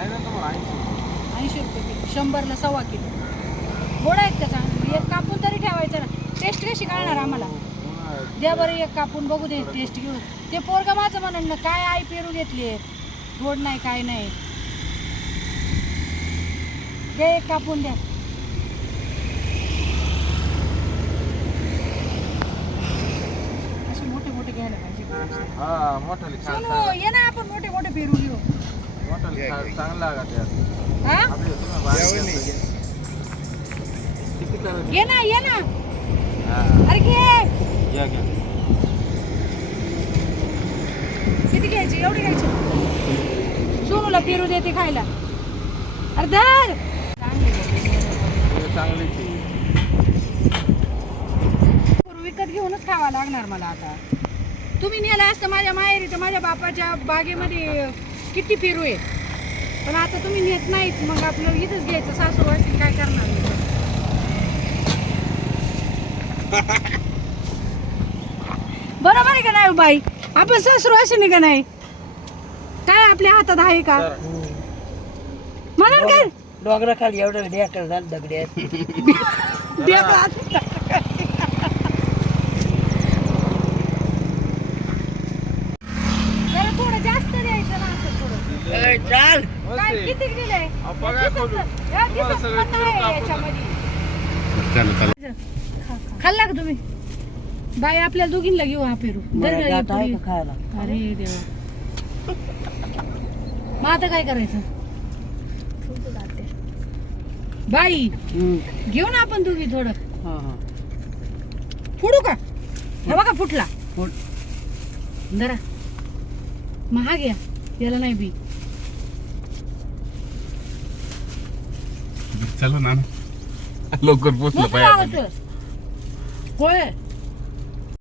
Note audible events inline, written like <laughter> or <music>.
ऐंशी. रुपये किलो. शंभरला सव्वा किलो. गोड आहेत चांगले एक कापून तरी ठेवायचं ना. टेस्ट कशी कळणार आम्हाला? उन्हाळ्यात द्या बरं एक कापून बघू दे टेस्ट घेऊन. ते पोरगा माझं म्हणून ना काय आई पेरू घेतली गोड नाही काय नाही. द्या एक कापून द्या. असे मोठे मोठे घ्यायला पाहिजे हा ये ना आपण मोठे मोठे पेरू घेऊ. चांगला? ये ना ये ना. अरे घे. किती घ्यायची? एवढी घ्यायची? सोनूला पेरू देते खायला. अरे धर. विकत घेऊनच खावा लागणार मला आता. तुम्ही नेला असतं माझ्या माहेरी तर माझ्या बापाच्या बागेमध्ये किती पेरू आहे पण आता तुम्ही नेत नाहीत मग आपलं इथंच घ्यायचं. सासू असेल काय करणार? <laughs> बरोबर आहे का नाही हो बाई? आपण सासरू असे का नाही? काय आपल्या हातात आहे का? म्हणून काय? डोंगराखाली एवढं ढेकर <laughs> झालं दगडी आहेत देवात. जरा थोडं जास्त द्यायचं ना असं थोडं ए, चाल मस्त काय आहे. किती दिलंय अहो, बघा खोलून. या तुम्हाला दिसत सगळे खाल्ला का तुम्ही? बाई आपल्या दोघींना घेऊ हा पेरू. हे खायला. अरे देवा. मग आता काय करायचं? बाई. घेऊ ना आपण दोघी थोडं. हा, हा. फुडू का? हे बघा फुटला. फुट. जरा मग घ्या. याला नाही बी. चला ना. लवकर पोचलं पाहिजे होय.